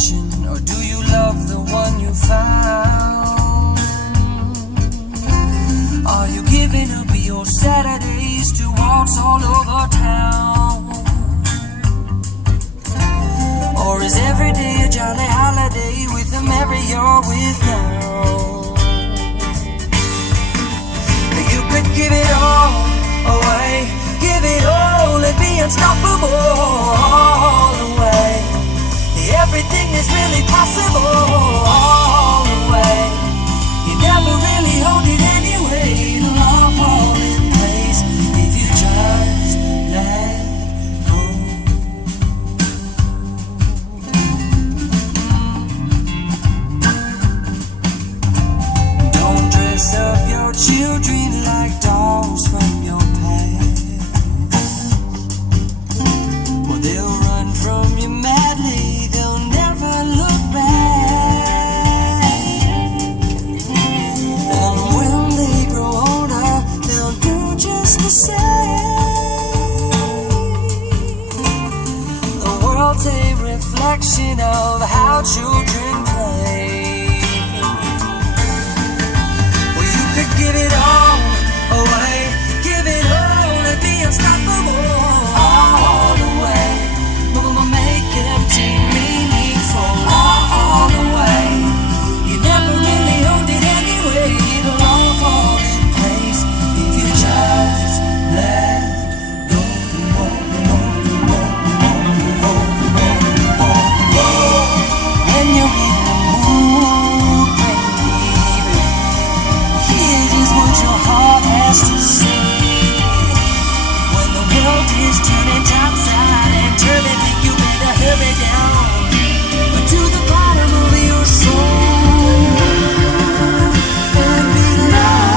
attention, or do you love the one you found? Are you giving up your Saturdays to waltz all over town? Or is every day a jolly holiday with a merry you're with now? You could give it all away, give it all and be unstoppable all the way. Everything is really possible all the way. You never really hold it anyway. It'll all fall in place if you just let go. Don't dress up your children like dolls from your past. Well, they'll run from you madly. They'll never look back. And when they grow older, they'll do just the same. The world's a reflection of how children play. Well, you could give it all away, give it all and be unstoppable all the way. Mama, make empty meaningful all the way. You never really owned it anyway. It'll all fall in place if you just let go. When you're in the mood, baby, here's just what your heart has to say. When the world is turning topside and turning, you better hurry down to the bottom of your soul and be loved.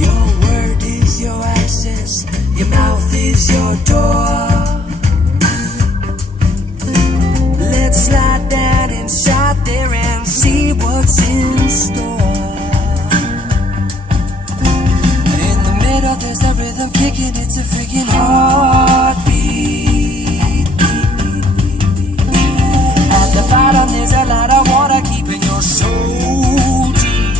Your word is your access, your mouth is your door. Let's slide down inside there and see what's in store. In the middle there's a rhythm kicking, it's a freaking heartbeat. At the bottom there's a lot of water keeping your soul deep.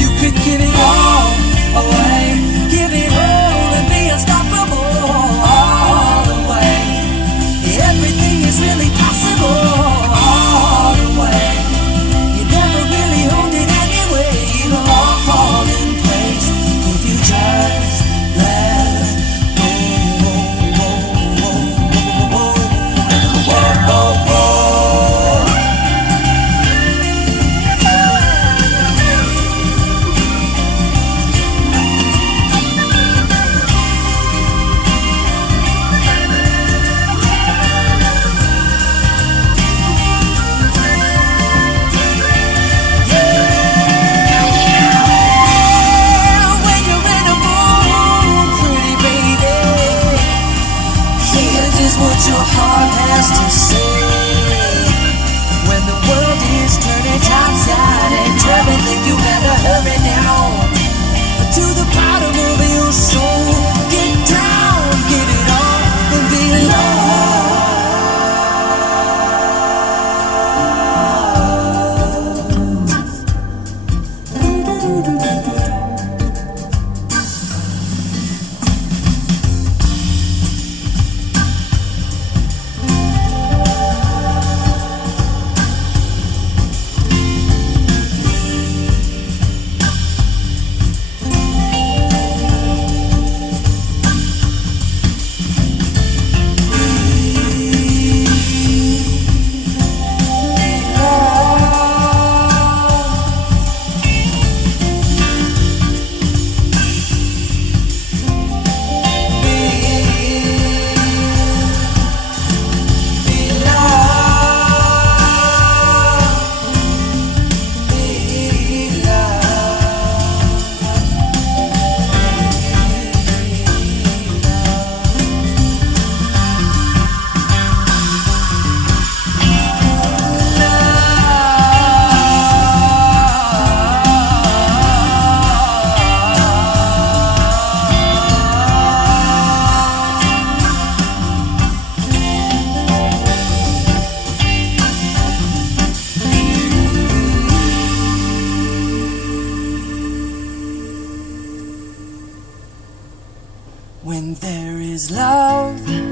You could give it all away, give it all and be unstoppable all the way. Everything is really possible all the way. You never really owned it anyway. It'll all fall in place if you just let go. When you're in a mood, pretty baby, here's just what your heart